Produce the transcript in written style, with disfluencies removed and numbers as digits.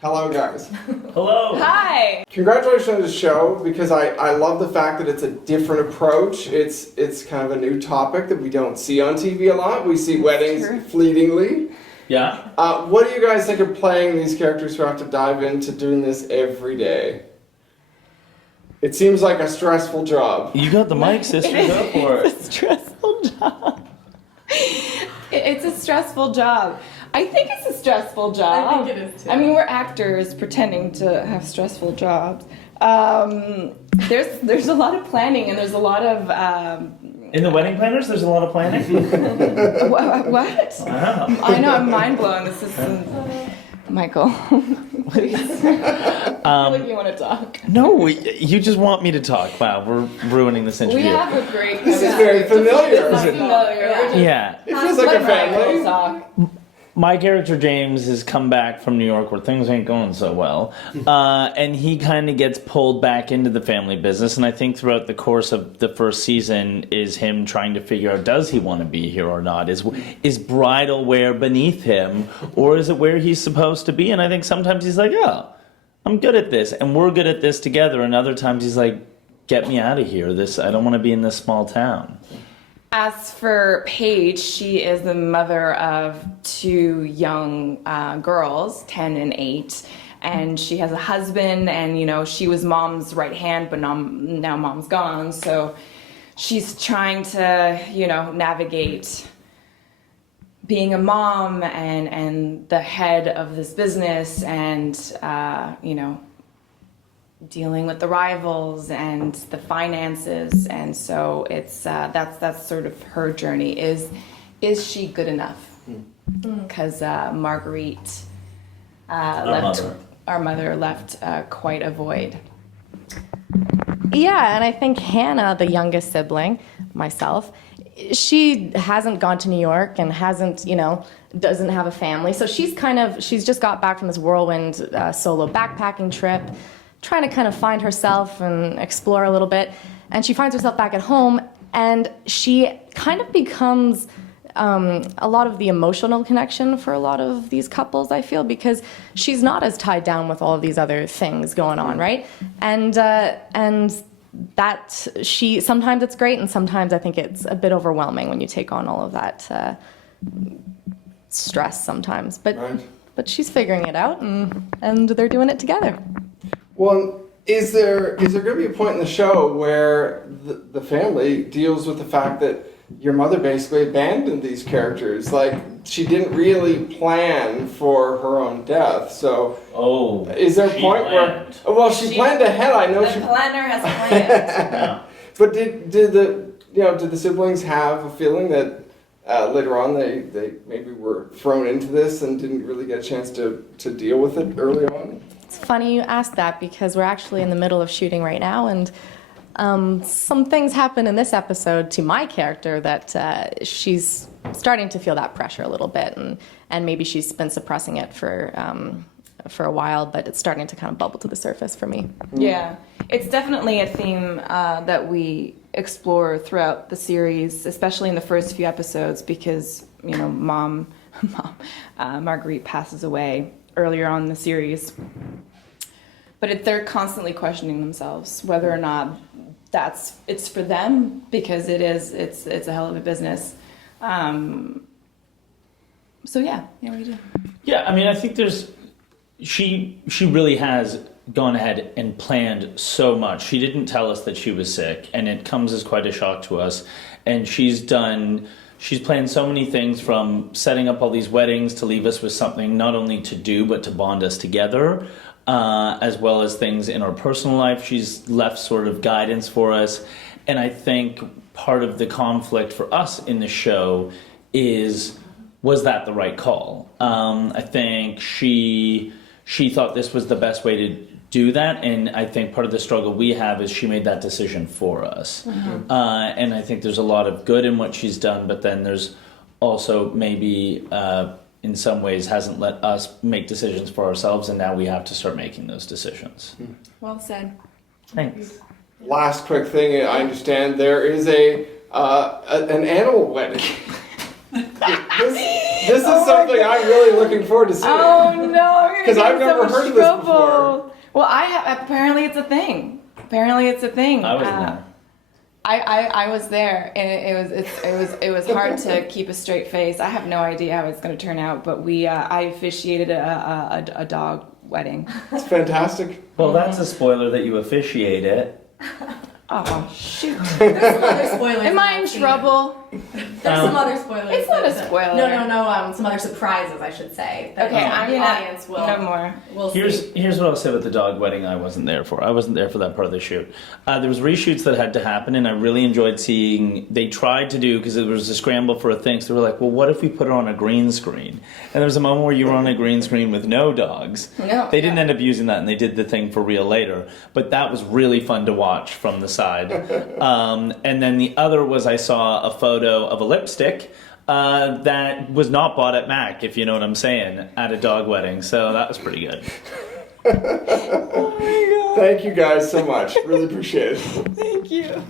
Hello, guys. Hello. Hi. Congratulations on the show, because I love the fact that it's a different approach. It's kind of a new topic that we don't see on TV a lot. We see weddings fleetingly. Yeah. What do you guys think of playing these characters who have to dive into doing this every day? It seems like a stressful job. You got the mic, sister. Go for It's a it. stressful job. It's a stressful job. I think it's a stressful job. I think it is too. I mean, we're actors pretending to have stressful jobs. There's a lot of planning, and there's a lot of In the wedding planners, there's a lot of planning. what? Wow. I know, I'm mind blown. This is Michael. Please. I feel like you want to talk. No, you just want me to talk. Wow, we're ruining this interview. We have a great. This is very familiar. This is familiar. We're just Yeah. It feels like a family. talk. My character James has come back from New York where things ain't going so well, and he kind of gets pulled back into the family business. And I think throughout the course of the first season is him trying to figure out, does he want to be here or not? Is bridal wear beneath him, or is it where he's supposed to be? And I think sometimes he's like, oh, I'm good at this, and we're good at this together. And other times he's like, get me out of here. I don't want to be in this small town. As for Paige, she is the mother of two young girls, 10 and 8, and she has a husband, and she was mom's right hand, but now mom's gone, so she's trying to navigate being a mom and the head of this business, and dealing with the rivals and the finances, and so it's that's sort of her journey. Is she good enough? Because Marguerite our mother left quite a void. Yeah, and I think Hannah, the youngest sibling, myself, she hasn't gone to New York and hasn't, doesn't have a family. So she's just got back from this whirlwind solo backpacking trip, trying to kind of find herself and explore a little bit. And she finds herself back at home, and she kind of becomes a lot of the emotional connection for a lot of these couples, I feel, because she's not as tied down with all of these other things going on, right? And that sometimes it's great, and sometimes I think it's a bit overwhelming when you take on all of that stress sometimes. But Right. but she's figuring it out, and they're doing it together. Well, is there going to be a point in the show where the family deals with the fact that your mother basically abandoned these characters? Like, she didn't really plan for her own death. So, is there a point where? Well, she planned ahead. I know The planner has planned. Yeah. But did the siblings have a feeling that later on they maybe were thrown into this and didn't really get a chance to deal with it early on? It's funny you asked that, because we're actually in the middle of shooting right now, and some things happen in this episode to my character that she's starting to feel that pressure a little bit, and maybe she's been suppressing it for a while, but it's starting to kind of bubble to the surface for me. Yeah, it's definitely a theme that we explore throughout the series, especially in the first few episodes, because Marguerite passes away earlier on in the series. But they're constantly questioning themselves whether or not it's for them, because it's a hell of a business. So yeah, what do you do? Yeah, I mean, I think she really has gone ahead and planned so much. She didn't tell us that she was sick, and it comes as quite a shock to us. And she's planned so many things, from setting up all these weddings to leave us with something not only to do, but to bond us together, as well as things in our personal life. She's left sort of guidance for us. And I think part of the conflict for us in the show was that the right call? I think she thought this was the best way to do that, and I think part of the struggle we have is she made that decision for us. Mm-hmm. And I think there's a lot of good in what she's done, but then there's also maybe in some ways hasn't let us make decisions for ourselves, and now we have to start making those decisions. Well said. Thanks. Last quick thing, I understand there is an animal wedding. This is something I'm really looking forward to seeing. Oh no, I'm 'Cause get I've in so never much heard of this trouble. before. Well, apparently it's a thing. Apparently it's a thing. I wasn't there. I was there, and it was hard to keep a straight face. I have no idea how it's going to turn out, but I officiated a dog wedding. It's fantastic. Well, that's a spoiler that you officiate it. Oh shoot! There's some other spoilers. Am I in Seater. trouble? There's some other spoilers. It's not a that- spoiler. No. Some other surprises, I should say. That Okay, the I'm gonna audience will. no more. Will see. Here's what I'll say about the dog wedding I wasn't there for. I wasn't there for that part of the shoot. There was reshoots that had to happen, and I really enjoyed seeing, they tried to do, because it was a scramble for a thing, so they were like, well, what if we put it on a green screen? And there was a moment where you were on a green screen with no dogs. No. They didn't end up using that, and they did the thing for real later. But that was really fun to watch from the side. And then the other was I saw a photo of a lipstick that was not bought at MAC, if you know what I'm saying, at a dog wedding. So that was pretty good. Thank you guys so much. Really appreciate it. Thank you.